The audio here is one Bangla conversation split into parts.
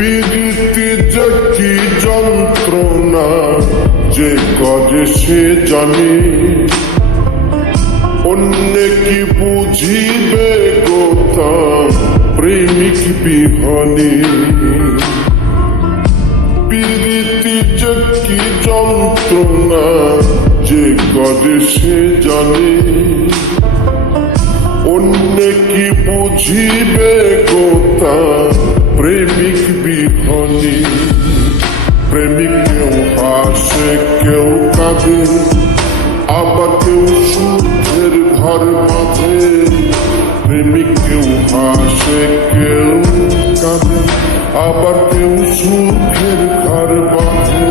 প্রীতি যে কি যন্ত্রণা যে করে সে জানে, অন্যে কি বুঝিবে কথা প্রেমিক বিহনে। প্রীতি যে কি যন্ত্রণা যে করে সে জানে, অন্যে কি বুঝিবে কথা প্রেমিক বিহনে। প্রেমিক কেউ হাসে কেউ কাঁদে, আবার কেউ সুখের ঘর বাঁধে। প্রেমিক কেউ হাসে কেউ কাঁদে, আবার কেউ সুখের ঘর বাঁধে।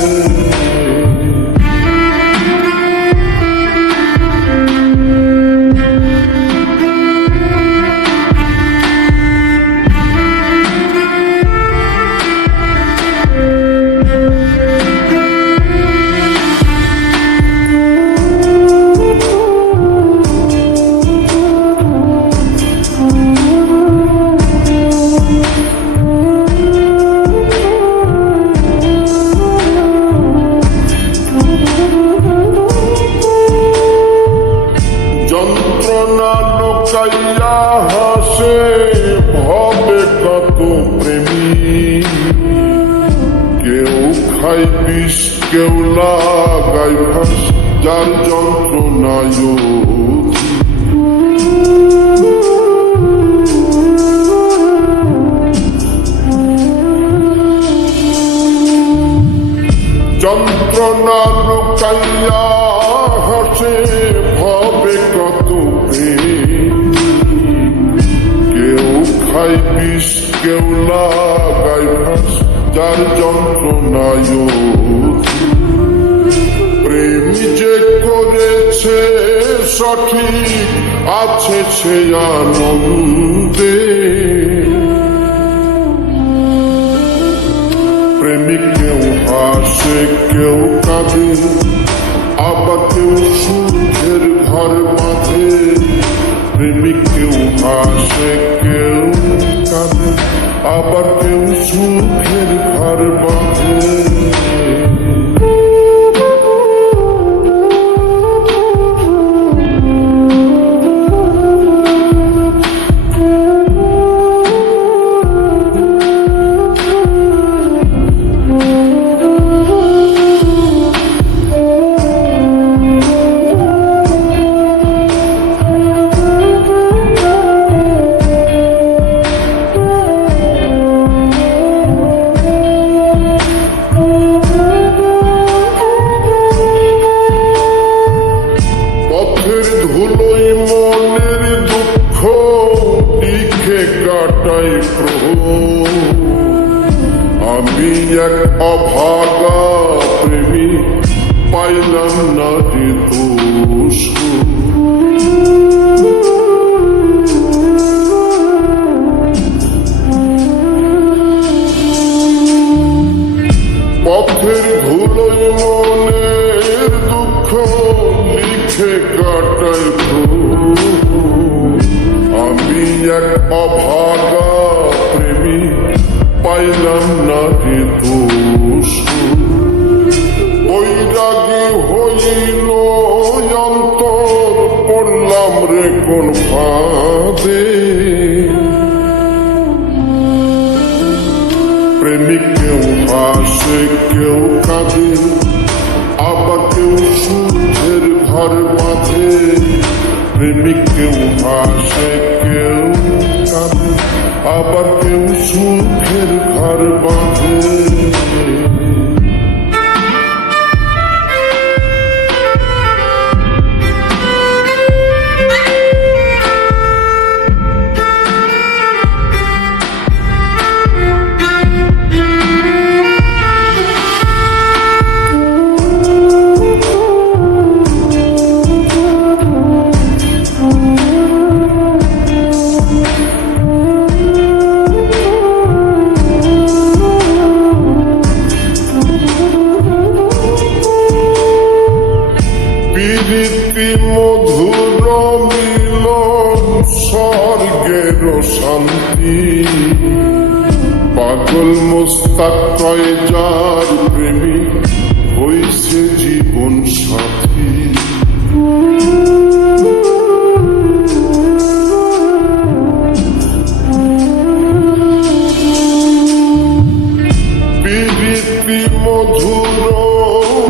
যন্ত্রণা লোকাইয়া হাসে ভবে কত প্রেমী, কেউ খাই বিষ কেউ লাগাই ফাঁস যার যন্ত্রণায়। যন্ত্রণা লোকাইয়া হাসে ভবে কত কেউ খাই বিষ কেউ লাগাই ফাঁস যার যন্ত্রণায়। প্রেম যে করেছে সঠিক আছে সে আনন্দে। প্রেমিক কেউ হাসে কেউ কাঁদে, আবার কেউ সুখের ঘর বাঁধে। প্রেমিক কেউ হাসে কেউ কাঁদে, আবার কেউ সুখের ঘর বাঁধে। ধুলোই মনের দুঃখ লিখে কাটাই আমি এক অভাগা প্রেমী পাইলাম না যে দোষ। পথের ধুলোই মনের দুঃখ লিখে কাটাই আমি এক অভাগা প্রেমী পাইলাম না যে দোষ। বৈরাগী হইল অন্তর পড়লাম রে কোন ফাঁদে। প্রেমিক কেউ হাসে কেউ কাঁদে, আবার কেউ সুখের ঘর বাঁধে। প্রেমিক কেউ হাসে কেউ কাঁদে, আবার কেউ সুখের ঘর বাঁধে। পাগল মোস্তাক কয় যার প্রেমিক হইছে জীবন সাথী। প্রীতি মধুর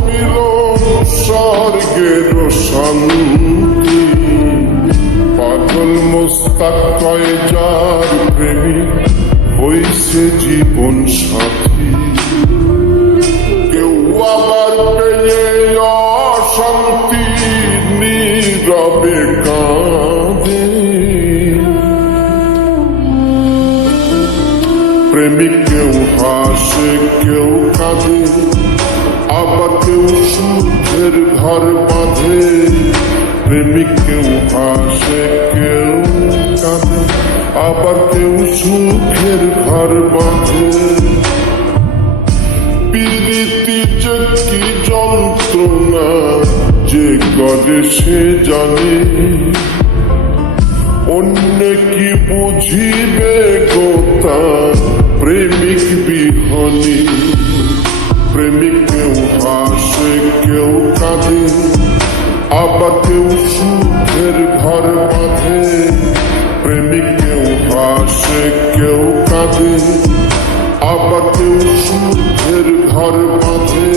মিলন স্বর্গের শান্তি। পাগল মোস্তাক কয় যার প্রেমিক হইছে জীবন সাথী। কেউ আবার পেয়ে অশান্তি নীরবে কাঁদে। প্রেমিক কেউ হাসে কেউ কাঁদে, আবার কেউ সুখের ঘর বাঁধে। প্রেমিক কেউ হাসে কেউ কাঁদে, আবার কেউ সুখের ঘর বাঁধে। প্রীতি যে কি যন্ত্রণা যে করে সে জানে, অন্য কি বুঝিবে কথা প্রেমিক বিহনে। প্রেমিক কেউ হাসে কেউ কাঁদে, আবার কেউ সুখের ঘর বাঁধে। প্রেমিক কেউ হাসে কেউ কাঁদে, আবার কেউ সুখের ঘর বাঁধে।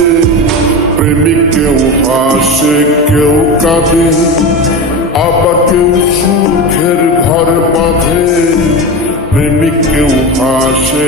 প্রেমিক কেউ হাসে কেউ কাঁদে, আবার কেউ সুখের ঘর বাঁধে। প্রেমিক কেউ হাসে